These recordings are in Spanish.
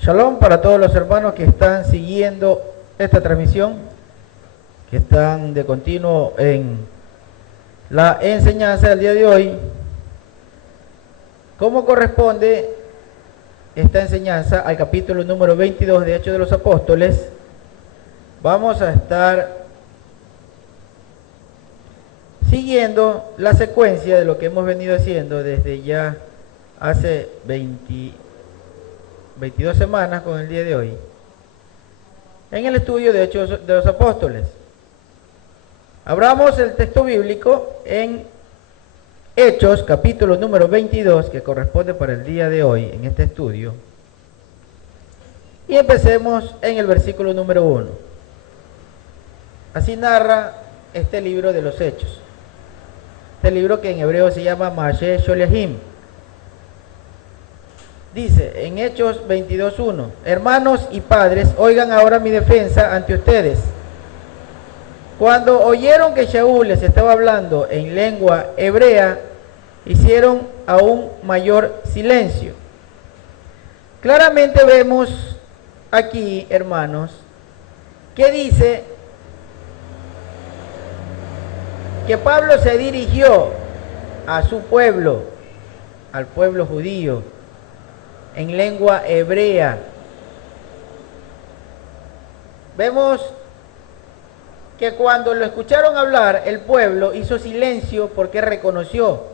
Shalom para todos los hermanos que están siguiendo esta transmisión, que están de continuo en la enseñanza del día de hoy. ¿Cómo corresponde esta enseñanza al capítulo número 22 de Hechos de los Apóstoles? Vamos a estar siguiendo la secuencia de lo que hemos venido haciendo desde ya hace 22 semanas con el día de hoy, en el estudio de Hechos de los Apóstoles. Abramos el texto bíblico en Hechos, capítulo número 22, que corresponde para el día de hoy en este estudio. Y empecemos en el versículo número 1. Así narra este libro de los Hechos. Este libro que en hebreo se llama Mashe Sholehim. Dice en Hechos 22:1: Hermanos y padres, oigan ahora mi defensa ante ustedes. Cuando oyeron que Shaul les estaba hablando en lengua hebrea, hicieron aún mayor silencio. Claramente vemos aquí, hermanos, que dice que Pablo se dirigió a su pueblo, al pueblo judío, en lengua hebrea. Vemos que cuando lo escucharon hablar, el pueblo hizo silencio porque reconoció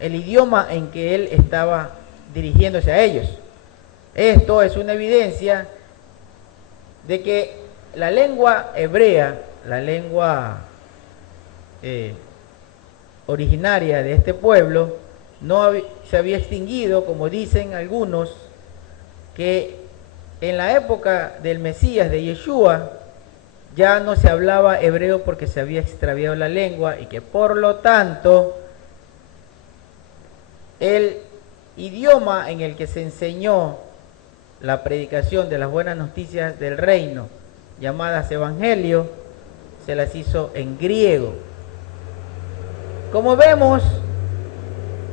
el idioma en que él estaba dirigiéndose a ellos. Esto es una evidencia de que la lengua hebrea, la lengua originaria de este pueblo, no se había extinguido, como dicen algunos, que en la época del Mesías, de Yeshua, ya no se hablaba hebreo porque se había extraviado la lengua y que por lo tanto el idioma en el que se enseñó la predicación de las buenas noticias del reino, llamadas evangelio, se las hizo en griego. Como vemos,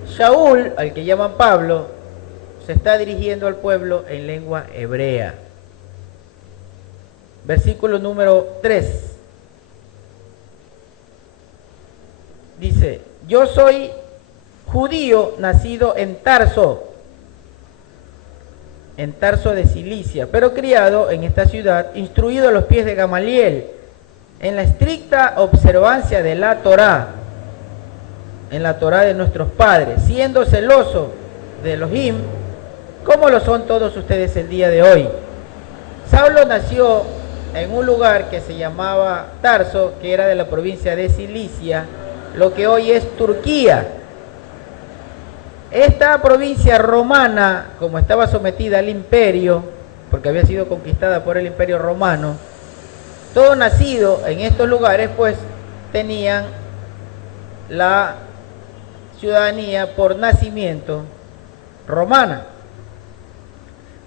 Shaul, al que llaman Pablo, se está dirigiendo al pueblo en lengua hebrea. Versículo número 3. Dice: yo soy judío nacido en Tarso de Cilicia, pero criado en esta ciudad, instruido a los pies de Gamaliel, en la estricta observancia de la Torá, en la Torá de nuestros padres, siendo celoso de Elohim, como lo son todos ustedes el día de hoy. Saulo nació en un lugar que se llamaba Tarso, que era de la provincia de Cilicia, lo que hoy es Turquía. Esta provincia romana, como estaba sometida al imperio, porque había sido conquistada por el imperio romano, todo nacido en estos lugares pues tenían la ciudadanía por nacimiento romana.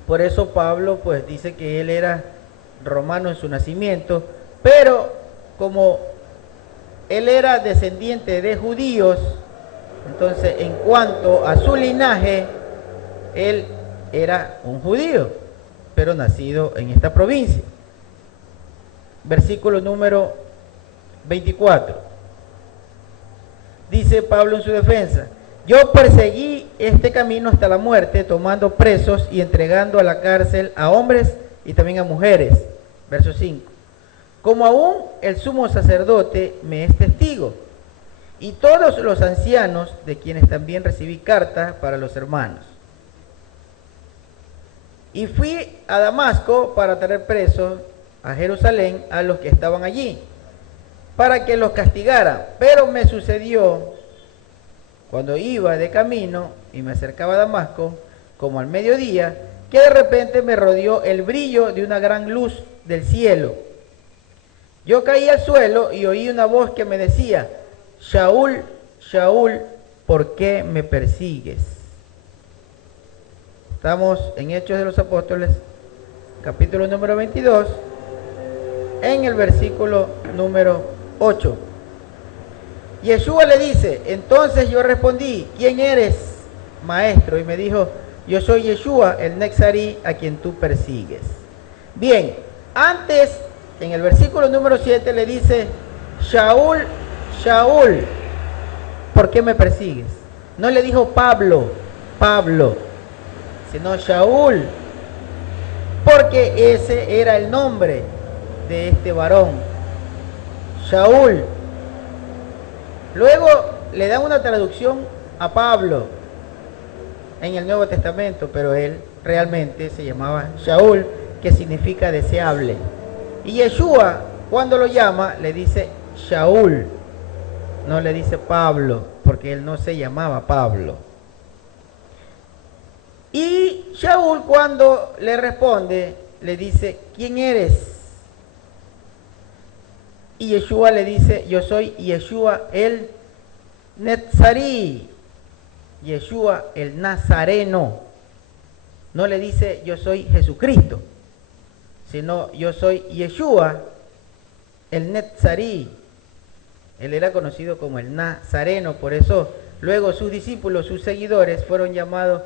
Por eso Pablo pues dice que él era romano en su nacimiento, pero como él era descendiente de judíos, entonces en cuanto a su linaje, él era un judío, pero nacido en esta provincia. Versículo número 24. Dice Pablo en su defensa: yo perseguí este camino hasta la muerte, tomando presos y entregando a la cárcel a hombres y también a mujeres. Verso 5. Como aún el sumo sacerdote me es testigo, y todos los ancianos, de quienes también recibí carta para los hermanos. Y fui a Damasco para traer presos a Jerusalén a los que estaban allí, para que los castigara. Pero me sucedió, cuando iba de camino y me acercaba a Damasco, como al mediodía, que de repente me rodeó el brillo de una gran luz del cielo. Yo caí al suelo y oí una voz que me decía: Shaul, Shaul, ¿por qué me persigues? Estamos en Hechos de los Apóstoles, capítulo número 22, en el versículo número 8. Yeshua le dice, entonces yo respondí, ¿quién eres, maestro? Y me dijo, yo soy Yeshua, el Netzarí, a quien tú persigues. Bien, antes, en el versículo número 7 le dice, Shaul, Shaul, ¿por qué me persigues? No le dijo Pablo, Pablo, sino Shaul, porque ese era el nombre de este varón, Shaul. Luego le dan una traducción a Pablo en el Nuevo Testamento, pero él realmente se llamaba Shaul, que significa deseable. Y Yeshua, cuando lo llama, le dice Shaul, no le dice Pablo, porque él no se llamaba Pablo. Y Shaul, cuando le responde, le dice, ¿quién eres? Y Yeshua le dice, yo soy Yeshua el Netzarí, Yeshua el Nazareno. No le dice, yo soy Jesucristo, sino yo soy Yeshua el Netzarí. Él era conocido como el Nazareno, por eso luego sus discípulos, sus seguidores, fueron llamados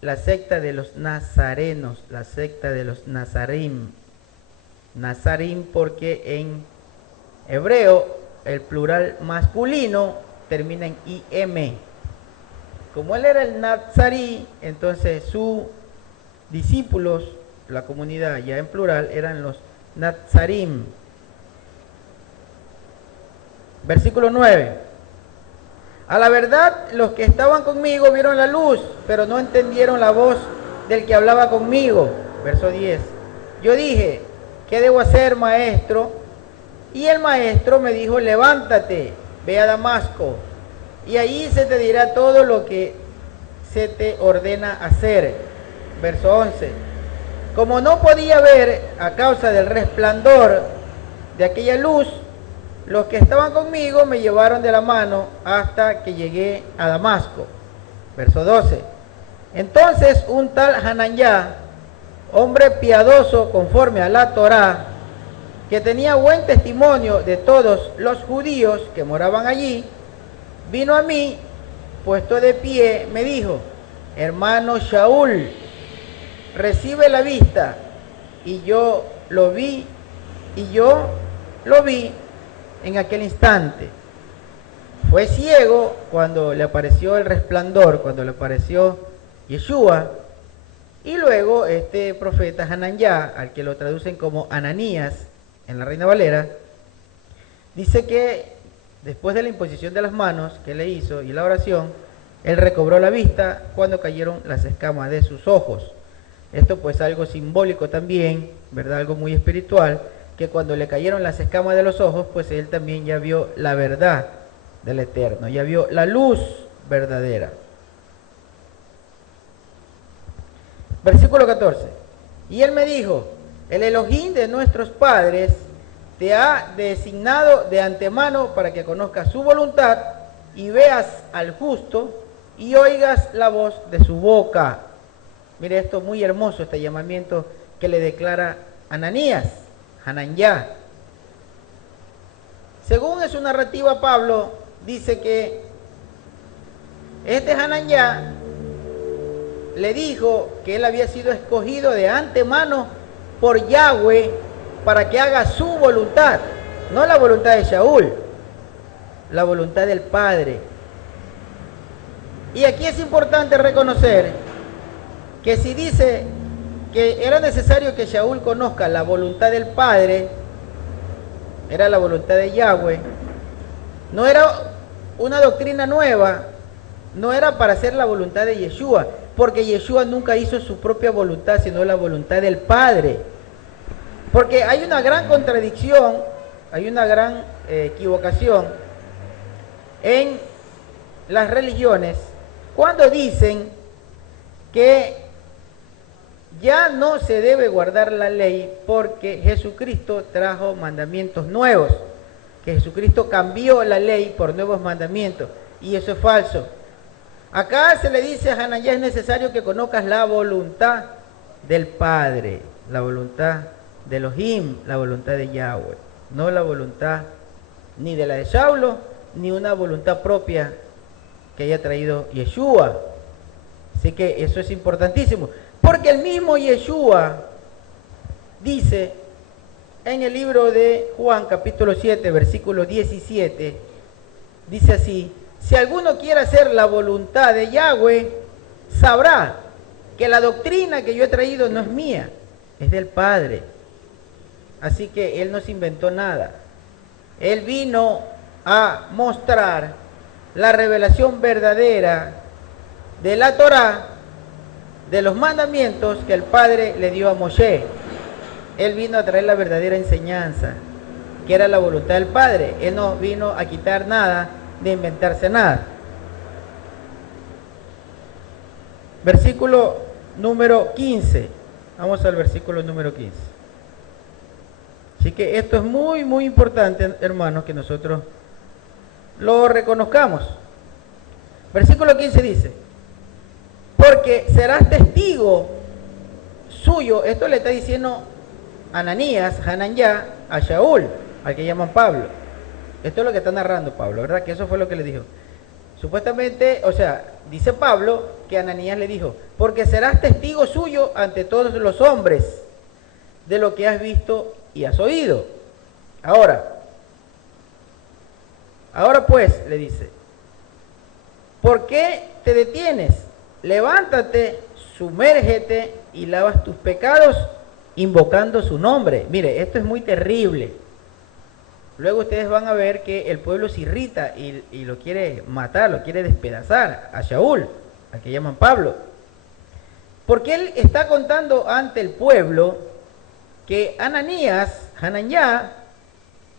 la secta de los nazarenos, la secta de los nazarim. Nazarim porque en hebreo el plural masculino termina en im. Como él era el nazarí, entonces sus discípulos, la comunidad ya en plural, eran los nazarim. Versículo 9. A la verdad, los que estaban conmigo vieron la luz, pero no entendieron la voz del que hablaba conmigo. Verso 10. Yo dije, ¿qué debo hacer, maestro? Y el maestro me dijo, levántate, ve a Damasco, y allí se te dirá todo lo que se te ordena hacer. Verso 11. Como no podía ver a causa del resplandor de aquella luz, los que estaban conmigo me llevaron de la mano hasta que llegué a Damasco. Verso 12. Entonces un tal Hananyá, hombre piadoso conforme a la Torá, que tenía buen testimonio de todos los judíos que moraban allí, vino a mí, puesto de pie, me dijo, hermano Shaul, recibe la vista. Y yo lo vi en aquel instante. Fue ciego cuando le apareció el resplandor, cuando le apareció Yeshua. Y luego este profeta Hananyá, al que lo traducen como Ananías en la Reina Valera, dice que después de la imposición de las manos que le hizo y la oración, él recobró la vista cuando cayeron las escamas de sus ojos. Esto pues algo simbólico también, ¿verdad? Algo muy espiritual, que cuando le cayeron las escamas de los ojos, pues él también ya vio la verdad del Eterno, ya vio la luz verdadera. Versículo 14. Y él me dijo, el Elohim de nuestros padres te ha designado de antemano para que conozcas su voluntad y veas al justo y oigas la voz de su boca. Mire esto muy hermoso, este llamamiento que le declara Ananías, Hananyá. Según en su narrativa, Pablo dice que este Hananyá le dijo que él había sido escogido de antemano por Yahweh para que haga su voluntad, no la voluntad de Shaul, la voluntad del Padre. Y aquí es importante reconocer que si dice que era necesario que Shaul conozca la voluntad del Padre, era la voluntad de Yahweh, no era una doctrina nueva, no era para hacer la voluntad de Yeshua, porque Yeshua nunca hizo su propia voluntad, sino la voluntad del Padre. Porque hay una gran contradicción, hay una gran equivocación en las religiones cuando dicen que ya no se debe guardar la ley porque Jesucristo trajo mandamientos nuevos, que Jesucristo cambió la ley por nuevos mandamientos, y eso es falso. Acá se le dice a Hananyá, es necesario que conozcas la voluntad del Padre, la voluntad de Elohim, la voluntad de Yahweh, no la voluntad ni de la de Saulo, ni una voluntad propia que haya traído Yeshua. Así que eso es importantísimo, porque el mismo Yeshua dice en el libro de Juan capítulo 7 versículo 17, dice así: si alguno quiere hacer la voluntad de Yahweh, sabrá que la doctrina que yo he traído no es mía, es del Padre. Así que Él no se inventó nada. Él vino a mostrar la revelación verdadera de la Torá, de los mandamientos que el Padre le dio a Moshe. Él vino a traer la verdadera enseñanza, que era la voluntad del Padre. Él no vino a quitar nada, de inventarse nada. Versículo número 15. Vamos al versículo número 15. Así que esto es muy, muy importante, hermanos, que nosotros lo reconozcamos. Versículo 15 dice: porque serás testigo suyo. Esto le está diciendo Ananías, Hananyá, a Shaul, al que llaman Pablo. Esto es lo que está narrando Pablo, ¿verdad? Que eso fue lo que le dijo. Supuestamente, o sea, dice Pablo que Ananías le dijo: porque serás testigo suyo ante todos los hombres de lo que has visto y has oído. Ahora pues, le dice: ¿por qué te detienes? Levántate, sumérgete y lavas tus pecados invocando su nombre. Mire, esto es muy terrible. Luego ustedes van a ver que el pueblo se irrita y lo quiere matar, lo quiere despedazar a Shaul, al que llaman Pablo. Porque él está contando ante el pueblo que Ananías, Hananyá,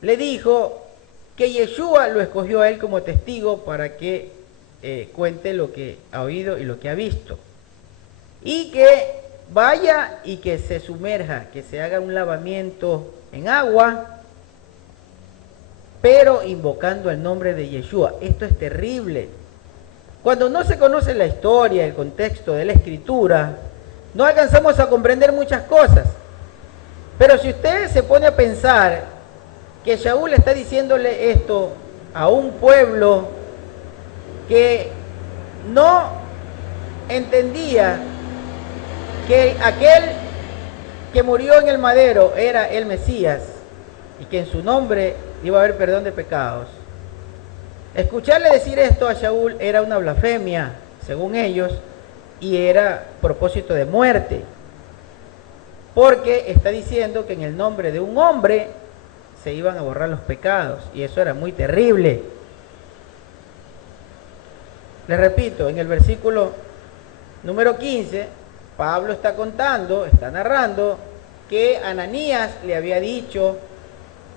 le dijo que Yeshua lo escogió a él como testigo para que cuente lo que ha oído y lo que ha visto. Y que vaya y que se sumerja, que se haga un lavamiento en agua, pero invocando el nombre de Yeshua. Esto es terrible. Cuando no se conoce la historia, el contexto de la escritura, no alcanzamos a comprender muchas cosas. Pero si usted se pone a pensar que Shaul está diciéndole esto a un pueblo que no entendía que aquel que murió en el madero era el Mesías y que en su nombre iba a haber perdón de pecados. Escucharle decir esto a Shaul era una blasfemia, según ellos, y era propósito de muerte, porque está diciendo que en el nombre de un hombre se iban a borrar los pecados, y eso era muy terrible. Les repito, en el versículo número 15, Pablo está contando, está narrando que Ananías le había dicho,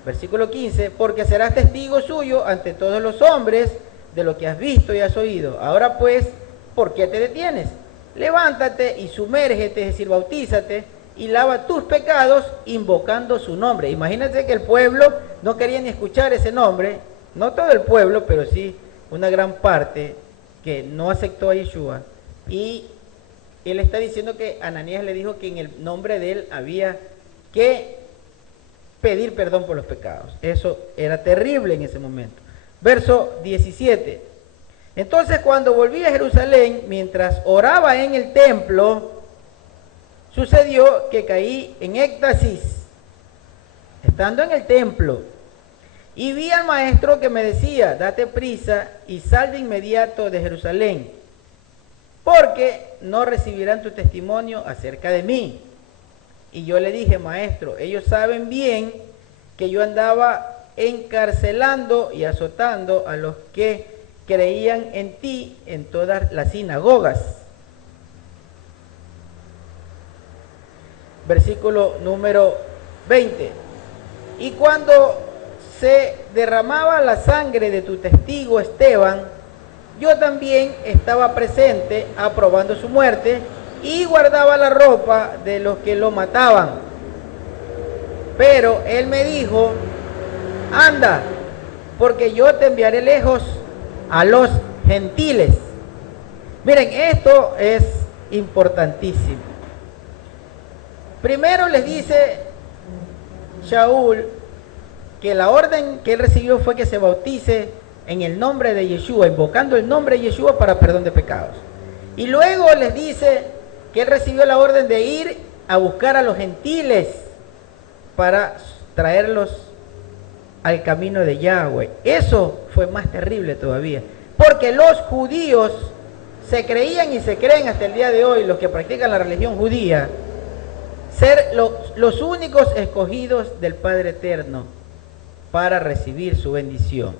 versículo 15, porque serás testigo suyo ante todos los hombres de lo que has visto y has oído. Ahora pues, ¿por qué te detienes? Levántate y sumérgete, es decir, bautízate, y lava tus pecados invocando su nombre. Imagínate que el pueblo no quería ni escuchar ese nombre, no todo el pueblo, pero sí una gran parte que no aceptó a Yeshua. Y él está diciendo que Ananías le dijo que en el nombre de él había que pedir perdón por los pecados. Eso era terrible en ese momento. Verso 17. Entonces, cuando volví a Jerusalén, mientras oraba en el templo, sucedió que caí en éxtasis, estando en el templo, y vi al maestro que me decía: date prisa y sal de inmediato de Jerusalén, porque no recibirán tu testimonio acerca de mí. Y yo le dije: maestro, ellos saben bien que yo andaba encarcelando y azotando a los que creían en ti en todas las sinagogas. Versículo número 20. Y cuando se derramaba la sangre de tu testigo Esteban, yo también estaba presente aprobando su muerte y guardaba la ropa de los que lo mataban. Pero él me dijo: anda, porque yo te enviaré lejos a los gentiles. Miren, esto es importantísimo. Primero les dice Shaul que la orden que él recibió fue que se bautice en el nombre de Yeshua, invocando el nombre de Yeshua para perdón de pecados. Y luego les dice que él recibió la orden de ir a buscar a los gentiles para traerlos al camino de Yahweh. Eso fue más terrible todavía, porque los judíos se creían y se creen hasta el día de hoy, los que practican la religión judía, ser los únicos escogidos del Padre Eterno para recibir su bendición.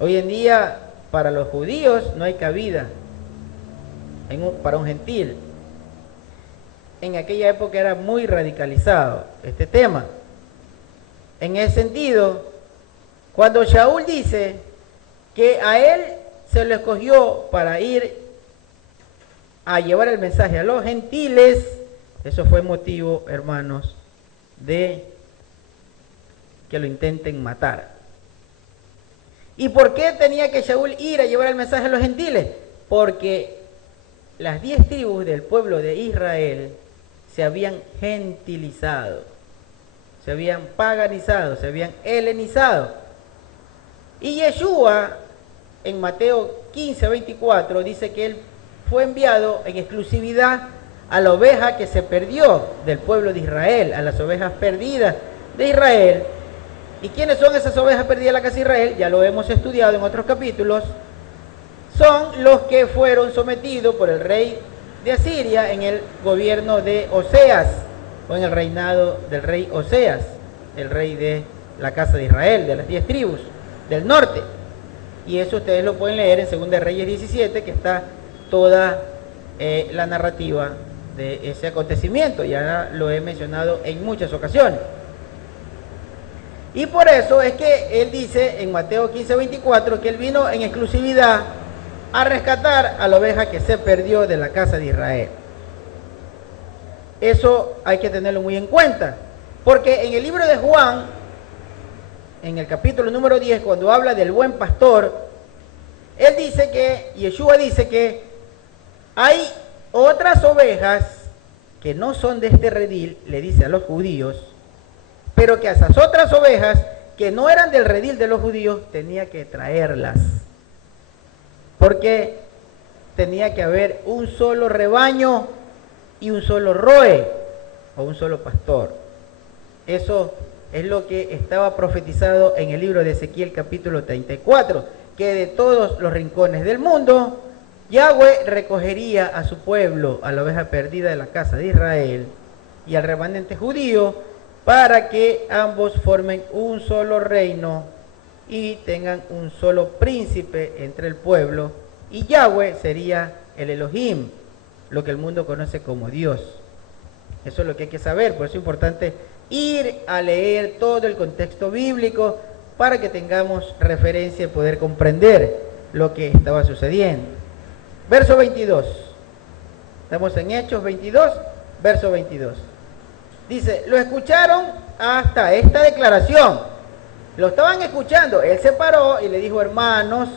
Hoy en día, para los judíos no hay cabida para un gentil. En aquella época era muy radicalizado este tema. En ese sentido, cuando Shaul dice que a él se lo escogió para ir a llevar el mensaje a los gentiles, eso fue motivo, hermanos, de que lo intenten matar. ¿Y por qué tenía que Shaul ir a llevar el mensaje a los gentiles? Porque las 10 tribus del pueblo de Israel se habían gentilizado, se habían paganizado, se habían helenizado. Y Yeshua, en Mateo 15:24, dice que él fue enviado en exclusividad a la oveja que se perdió del pueblo de Israel, a las ovejas perdidas de Israel. ¿Y quiénes son esas ovejas perdidas de la casa de Israel? Ya lo hemos estudiado en otros capítulos. Son los que fueron sometidos por el rey de Asiria en el gobierno de Oseas, o en el reinado del rey Oseas, el rey de la casa de Israel, de las 10 tribus del norte. Y eso ustedes lo pueden leer en 2 Reyes 17, que está toda la narrativa de ese acontecimiento. Ya lo he mencionado en muchas ocasiones. Y por eso es que él dice en Mateo 15:24 que él vino en exclusividad a rescatar a la oveja que se perdió de la casa de Israel. Eso hay que tenerlo muy en cuenta, porque en el libro de Juan, en el capítulo número 10, cuando habla del buen pastor, él dice que, Yeshua dice que hay otras ovejas que no son de este redil, le dice a los judíos, pero que a esas otras ovejas que no eran del redil de los judíos tenía que traerlas, porque tenía que haber un solo rebaño y un solo roe, o un solo pastor. Eso es lo que estaba profetizado en el libro de Ezequiel capítulo 34, que de todos los rincones del mundo Yahweh recogería a su pueblo, a la oveja perdida de la casa de Israel y al remanente judío, para que ambos formen un solo reino y tengan un solo príncipe entre el pueblo, y Yahweh sería el Elohim, lo que el mundo conoce como Dios. Eso es lo que hay que saber, por eso es importante ir a leer todo el contexto bíblico para que tengamos referencia y poder comprender lo que estaba sucediendo. Verso 22. Estamos en Hechos 22, verso 22. Dice, lo escucharon hasta esta declaración. Lo estaban escuchando. Él se paró y le dijo, hermanos,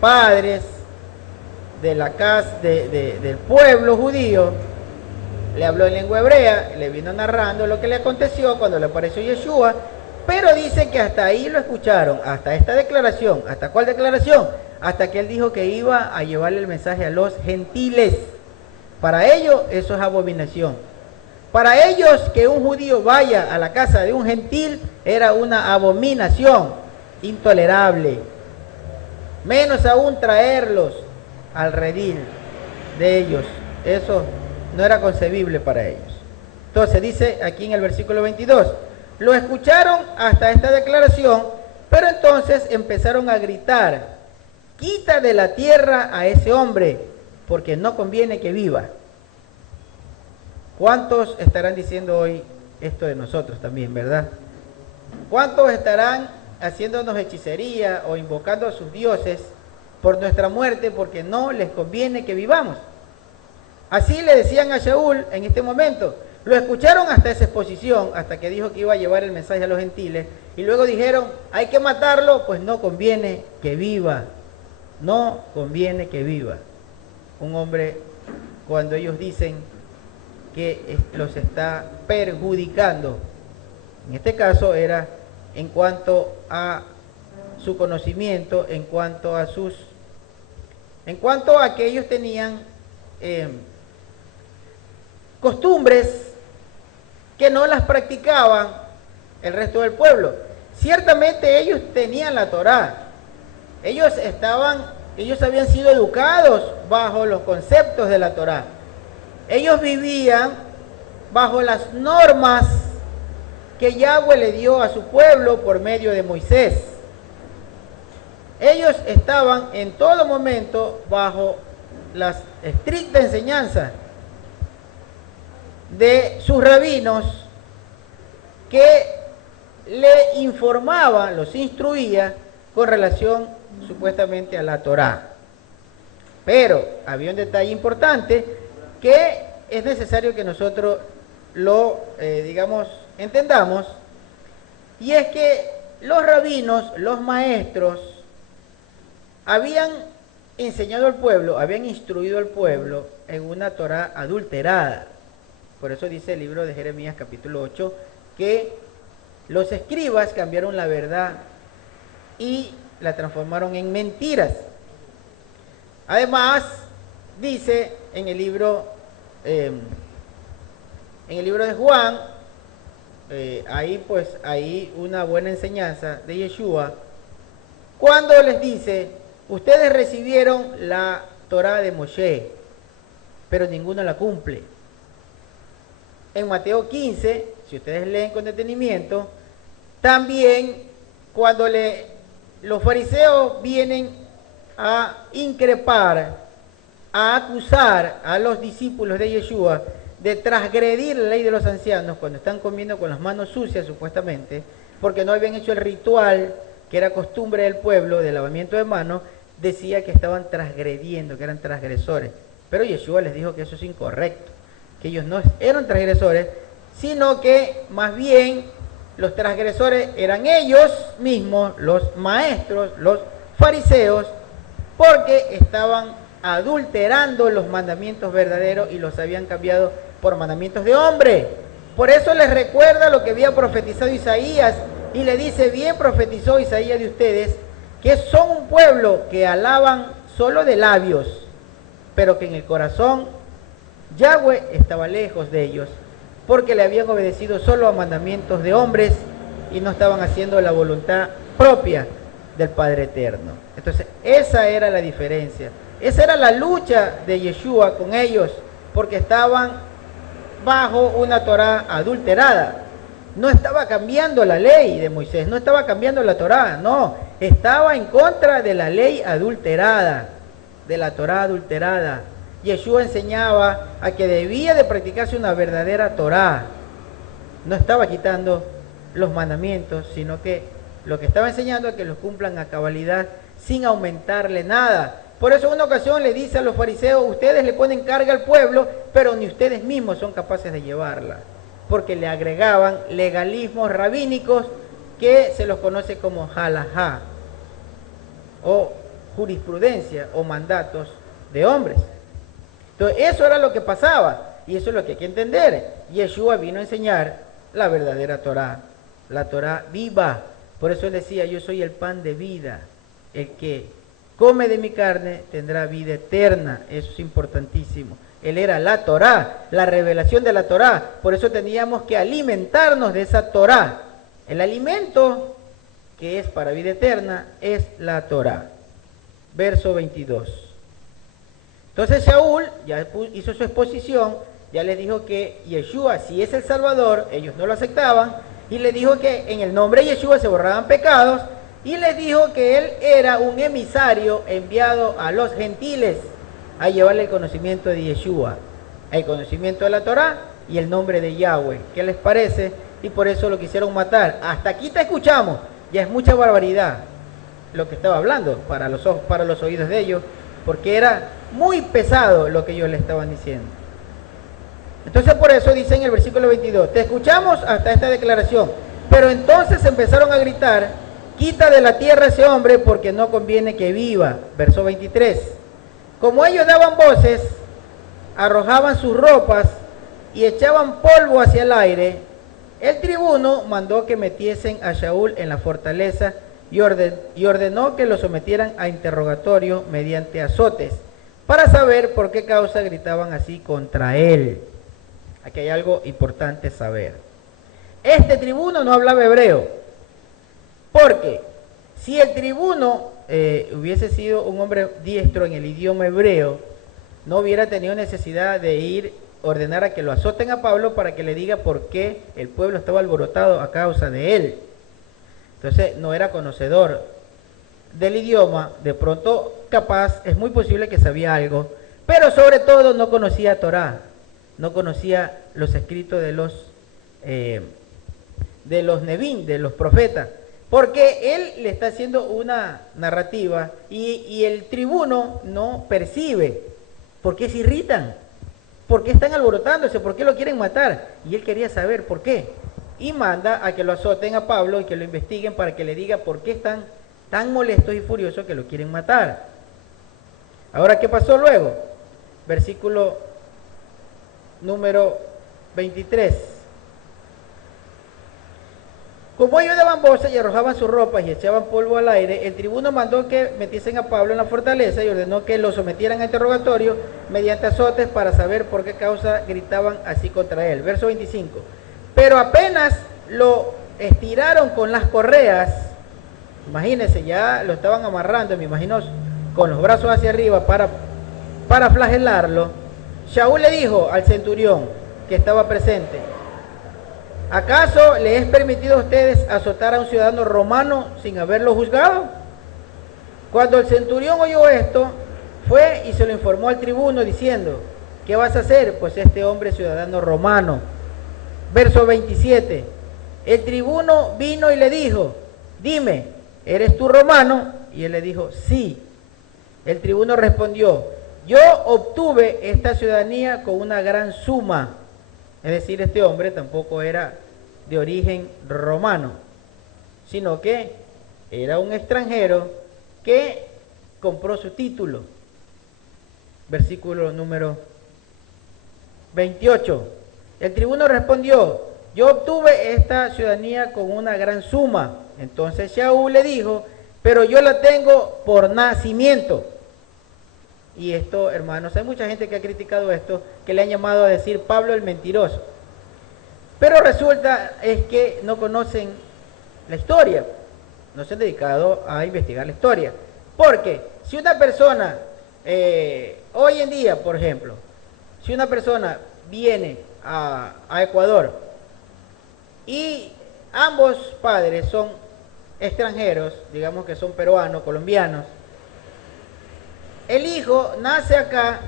padres de la casa del pueblo judío, le habló en lengua hebrea, le vino narrando lo que le aconteció cuando le apareció Yeshua, pero dice que hasta ahí lo escucharon, hasta esta declaración. ¿Hasta cuál declaración? Hasta que él dijo que iba a llevarle el mensaje a los gentiles. Para ellos eso es abominación. Para ellos que un judío vaya a la casa de un gentil era una abominación intolerable. Menos aún traerlos al redil de ellos. Eso no era concebible para ellos. Entonces dice aquí en el versículo 22, lo escucharon hasta esta declaración, pero entonces empezaron a gritar, quita de la tierra a ese hombre, porque no conviene que viva. ¿Cuántos estarán diciendo hoy esto de nosotros también, verdad? ¿Cuántos estarán haciéndonos hechicería o invocando a sus dioses por nuestra muerte porque no les conviene que vivamos? Así le decían a Shaul en este momento. Lo escucharon hasta esa exposición, hasta que dijo que iba a llevar el mensaje a los gentiles, y luego dijeron, hay que matarlo, pues no conviene que viva. No conviene que viva. Un hombre, cuando ellos dicen que los está perjudicando, en este caso era en cuanto a su conocimiento en cuanto a que ellos tenían costumbres que no las practicaban el resto del pueblo. Ciertamente ellos tenían la Torá, ellos habían sido educados bajo los conceptos de la Torá, ellos vivían bajo las normas que Yahweh le dio a su pueblo por medio de Moisés. Ellos estaban en todo momento bajo las estrictas enseñanzas de sus rabinos, que le informaban, los instruía con relación supuestamente a la Torá. Pero había un detalle importante que es necesario que nosotros lo, entendamos, y es que los rabinos, los maestros, habían enseñado al pueblo, habían instruido al pueblo en una Torá adulterada. Por eso dice el libro de Jeremías capítulo 8 que los escribas cambiaron la verdad y la transformaron en mentiras. Además, dice en el libro de Juan, hay una buena enseñanza de Yeshua, cuando les dice: ustedes recibieron la Torá de Moshe, pero ninguno la cumple. En Mateo 15, si ustedes leen con detenimiento, también cuando los fariseos vienen a increpar, a acusar a los discípulos de Yeshua de transgredir la ley de los ancianos cuando están comiendo con las manos sucias supuestamente, porque no habían hecho el ritual que era costumbre del pueblo de lavamiento de manos, decía que estaban transgrediendo, que eran transgresores. Pero Yeshua les dijo que eso es incorrecto, que ellos no eran transgresores, sino que más bien los transgresores eran ellos mismos, los maestros, los fariseos, porque estaban adulterando los mandamientos verdaderos y los habían cambiado por mandamientos de hombre. Por eso les recuerda lo que había profetizado Isaías y le dice: bien profetizó Isaías de ustedes, que son un pueblo que alaban solo de labios, pero que en el corazón Yahweh estaba lejos de ellos, porque le habían obedecido solo a mandamientos de hombres y no estaban haciendo la voluntad propia del Padre Eterno. Entonces, esa era la diferencia. Esa era la lucha de Yeshua con ellos, porque estaban bajo una Torá adulterada. No estaba cambiando la ley de Moisés, no estaba cambiando la Torá, no. Estaba en contra de la ley adulterada, de la Torá adulterada. Yeshua enseñaba a que debía de practicarse una verdadera Torá. No estaba quitando los mandamientos, sino que lo que estaba enseñando es que los cumplan a cabalidad sin aumentarle nada. Por eso en una ocasión le dice a los fariseos: ustedes le ponen carga al pueblo, pero ni ustedes mismos son capaces de llevarla, porque le agregaban legalismos rabínicos que se los conoce como halajá, o jurisprudencia, o mandatos de hombres. Entonces eso era lo que pasaba, y eso es lo que hay que entender. Yeshua vino a enseñar la verdadera Torá, la Torá viva. Por eso él decía: yo soy el pan de vida, el que come de mi carne tendrá vida eterna. Eso es importantísimo. Él era la Torá, la revelación de la Torá. Por eso teníamos que alimentarnos de esa Torá. El alimento que es para vida eterna es la Torá. Verso 22. Entonces Shaul ya hizo su exposición, ya les dijo que Yeshua sí es el Salvador, ellos no lo aceptaban, y les dijo que en el nombre de Yeshua se borraban pecados, y les dijo que él era un emisario enviado a los gentiles a llevarle el conocimiento de Yeshua, el conocimiento de la Torá y el nombre de Yahweh. ¿Qué les parece? Y por eso lo quisieron matar. Hasta aquí te escuchamos, ya es mucha barbaridad lo que estaba hablando para los oídos de ellos, porque era muy pesado lo que ellos le estaban diciendo. Entonces por eso dice en el versículo 22, te escuchamos hasta esta declaración, pero entonces empezaron a gritar: quita de la tierra a ese hombre, porque no conviene que viva. Verso 23, como ellos daban voces, arrojaban sus ropas y echaban polvo hacia el aire, el tribuno mandó que metiesen a Shaul en la fortaleza y ordenó que lo sometieran a interrogatorio mediante azotes, para saber por qué causa gritaban así contra él. Aquí hay algo importante saber. Este tribuno no hablaba hebreo, porque si el tribuno hubiese sido un hombre diestro en el idioma hebreo, no hubiera tenido necesidad de ir ordenar a que lo azoten a Pablo para que le diga por qué el pueblo estaba alborotado a causa de él. Entonces no era conocedor del idioma, de pronto capaz, es muy posible que sabía algo, pero sobre todo no conocía Torá, no conocía los escritos de los Nevín, de los profetas, porque él le está haciendo una narrativa y el tribuno no percibe. ¿Por qué se irritan? ¿Por qué están alborotándose? ¿Por qué lo quieren matar? Y él quería saber por qué. Y manda a que lo azoten a Pablo y que lo investiguen para que le diga por qué están tan molestos y furiosos que lo quieren matar. Ahora, ¿qué pasó luego? Versículo número 23. Como ellos daban voces y arrojaban sus ropas y echaban polvo al aire, el tribuno mandó que metiesen a Pablo en la fortaleza y ordenó que lo sometieran a interrogatorio mediante azotes para saber por qué causa gritaban así contra él. Verso 25. Pero apenas lo estiraron con las correas, imagínense, ya lo estaban amarrando, me imagino, con los brazos hacia arriba para flagelarlo. Shaul le dijo al centurión que estaba presente: ¿acaso le es permitido a ustedes azotar a un ciudadano romano sin haberlo juzgado? Cuando el centurión oyó esto, fue y se lo informó al tribuno diciendo: ¿qué vas a hacer? Pues este hombre es ciudadano romano. Verso 27. El tribuno vino y le dijo: dime, ¿eres tú romano? Y él le dijo: sí. El tribuno respondió: yo obtuve esta ciudadanía con una gran suma. Es decir, este hombre tampoco era de origen romano, sino que era un extranjero que compró su título. Versículo número 28. El tribuno respondió: yo obtuve esta ciudadanía con una gran suma. Entonces Shaul le dijo: pero yo la tengo por nacimiento. Y esto, hermanos, hay mucha gente que ha criticado esto, que le han llamado a decir Pablo el mentiroso. Pero resulta es que no conocen la historia, no se han dedicado a investigar la historia. Porque si una persona, hoy en día, por ejemplo, si una persona viene a Ecuador y ambos padres son extranjeros, digamos que son peruanos, colombianos, el hijo nace acá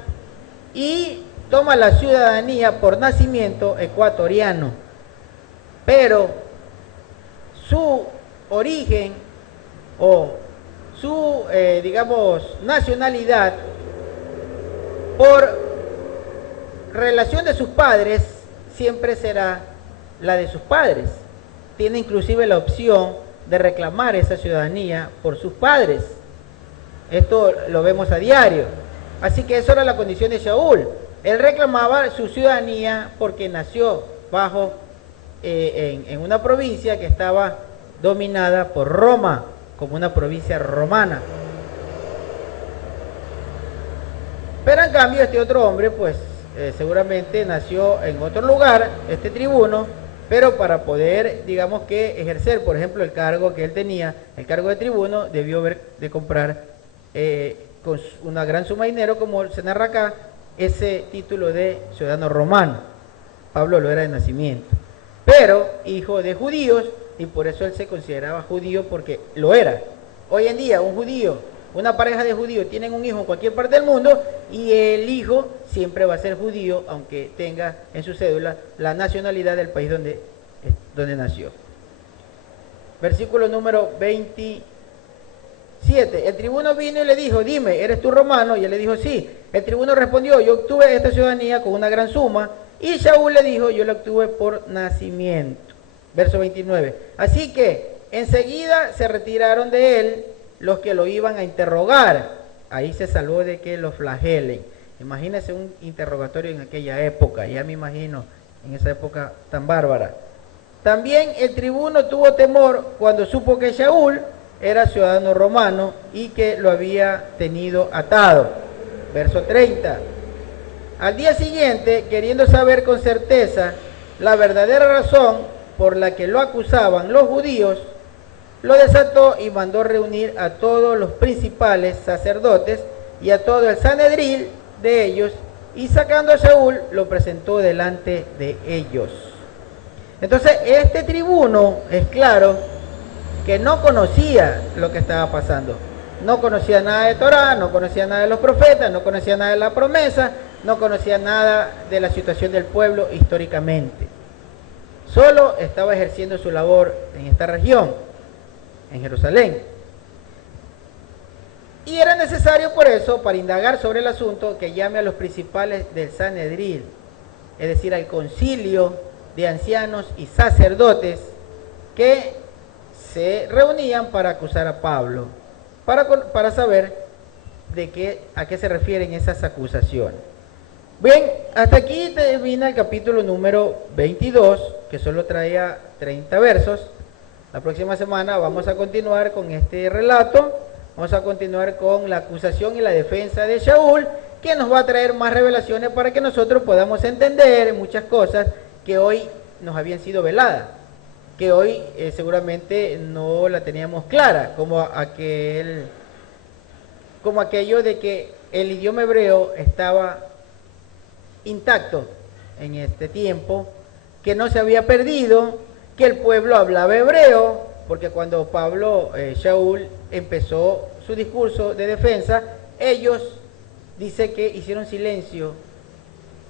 y toma la ciudadanía por nacimiento ecuatoriano, pero su origen o su, digamos, nacionalidad por relación de sus padres siempre será la de sus padres. Tiene inclusive la opción de reclamar esa ciudadanía por sus padres. Esto lo vemos a diario. Así que esa era la condición de Shaul. Él reclamaba su ciudadanía porque nació bajo en una provincia que estaba dominada por Roma, como una provincia romana. Pero en cambio este otro hombre, pues seguramente nació en otro lugar, este tribuno, pero para poder, digamos que ejercer, por ejemplo, el cargo que él tenía, el cargo de tribuno, debió de comprar con una gran suma de dinero, como se narra acá, ese título de ciudadano romano. Pablo lo era de nacimiento, pero hijo de judíos, y por eso él se consideraba judío, porque lo era. Hoy en día un judío, una pareja de judíos tienen un hijo en cualquier parte del mundo y el hijo siempre va a ser judío, aunque tenga en su cédula la nacionalidad del país donde nació. Versículo número 27. El tribuno vino y le dijo: dime, ¿eres tú romano? Y él le dijo: sí. El tribuno respondió: yo obtuve esta ciudadanía con una gran suma. Y Shaul le dijo: yo la obtuve por nacimiento. Verso 29. Así que enseguida se retiraron de él los que lo iban a interrogar. Ahí se salvó de que lo flagelen. Imagínense un interrogatorio en aquella época, ya me imagino, en esa época tan bárbara. También el tribuno tuvo temor cuando supo que Shaul era ciudadano romano y que lo había tenido atado. Verso 30. Al día siguiente, queriendo saber con certeza la verdadera razón por la que lo acusaban los judíos, lo desató y mandó reunir a todos los principales sacerdotes y a todo el Sanedrín de ellos, y sacando a Saúl lo presentó delante de ellos. Entonces este tribuno es claro que no conocía lo que estaba pasando, no conocía nada de Torá, no conocía nada de los profetas, no conocía nada de la promesa, no conocía nada de la situación del pueblo históricamente. Solo estaba ejerciendo su labor en esta región, en Jerusalén. Y era necesario por eso, para indagar sobre el asunto, que llame a los principales del Sanedrín, es decir, al concilio de ancianos y sacerdotes que se reunían para acusar a Pablo, para saber a qué se refieren esas acusaciones. Bien, hasta aquí termina el capítulo número 22, que solo traía 30 versos. La próxima semana vamos a continuar con este relato, vamos a continuar con la acusación y la defensa de Saúl, que nos va a traer más revelaciones para que nosotros podamos entender muchas cosas que hoy nos habían sido veladas, que hoy seguramente no la teníamos clara, como aquello de que el idioma hebreo estaba intacto en este tiempo, que no se había perdido, que el pueblo hablaba hebreo, porque cuando Saúl empezó su discurso de defensa, ellos dice que hicieron silencio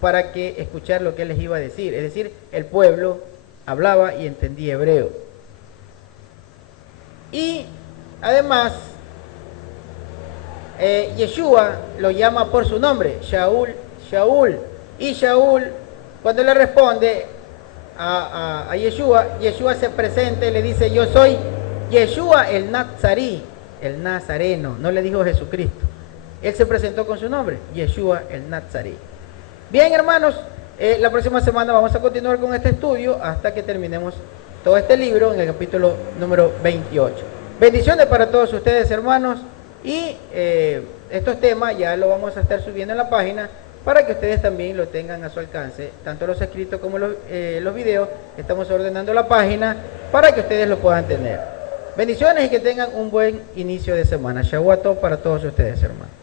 para que escuchar lo que él les iba a decir, es decir, el pueblo hablaba y entendía hebreo. Y además Yeshua lo llama por su nombre, Shaul, Shaul, y Shaul, cuando le responde a Yeshua, Yeshua se presenta y le dice: yo soy Yeshua el Nazarí, el Nazareno. No le dijo Jesucristo, él se presentó con su nombre, Yeshua el Nazarí. Bien, hermanos, la próxima semana vamos a continuar con este estudio hasta que terminemos todo este libro en el capítulo número 28. Bendiciones para todos ustedes, hermanos, y estos temas ya lo vamos a estar subiendo en la página para que ustedes también lo tengan a su alcance, tanto los escritos como los videos. Estamos ordenando la página para que ustedes lo puedan tener. Bendiciones y que tengan un buen inicio de semana. Shavuot para todos ustedes, hermanos.